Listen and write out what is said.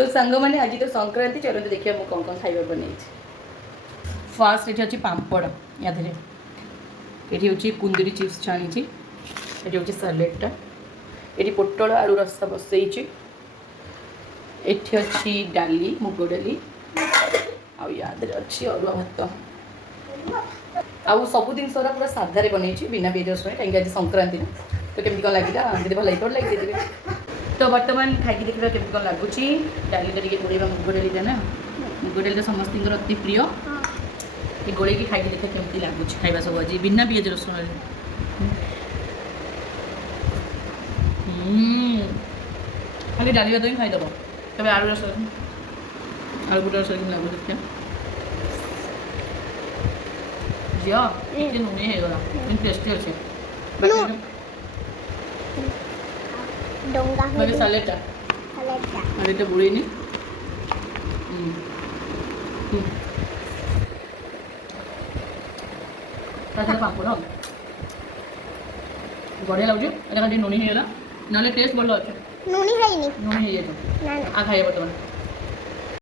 तो सांग मैंने आज तो संक्रांति चलो देखिए मुझे कौन कौन खाइबा बनै फास्ट ये अच्छी पापड़ या ये हूँ कुंदरी चिप्स छाणी ये हूँ सालेडटा ये पोटल आलू रसा बसई एठी अच्छी डाली मुग डाली आदि अच्छी अरुआ भात आउ सब जिन पूरा साधारे बन बिना पिज रसुण कहीं आज संक्रांति ना तो केमती कौन लगे जी भल लगे लगे देवे तो बर्तमान खाई देखा केमती कौन लगुच डाली टे गोड़े मुग डाली ना मुग डाली समस्त अति प्रिय ये गोड़े खाई देखा केमती लगुच खाଇବା सब आज बिना पिज रसुण खाली डाली भात ही खाईदेव तब आलू रस आलू बुट रस लगुच देखिए झील नुणी होगा टेस्टी अच्छे बाकी सालेटा सालेटा बुड़ेनी पापड़ बढ़िया लगुच एटा खाली नुणी होगा ना टेस्ट भल अच्छे नुणी खाई आ खाइए बर्तमान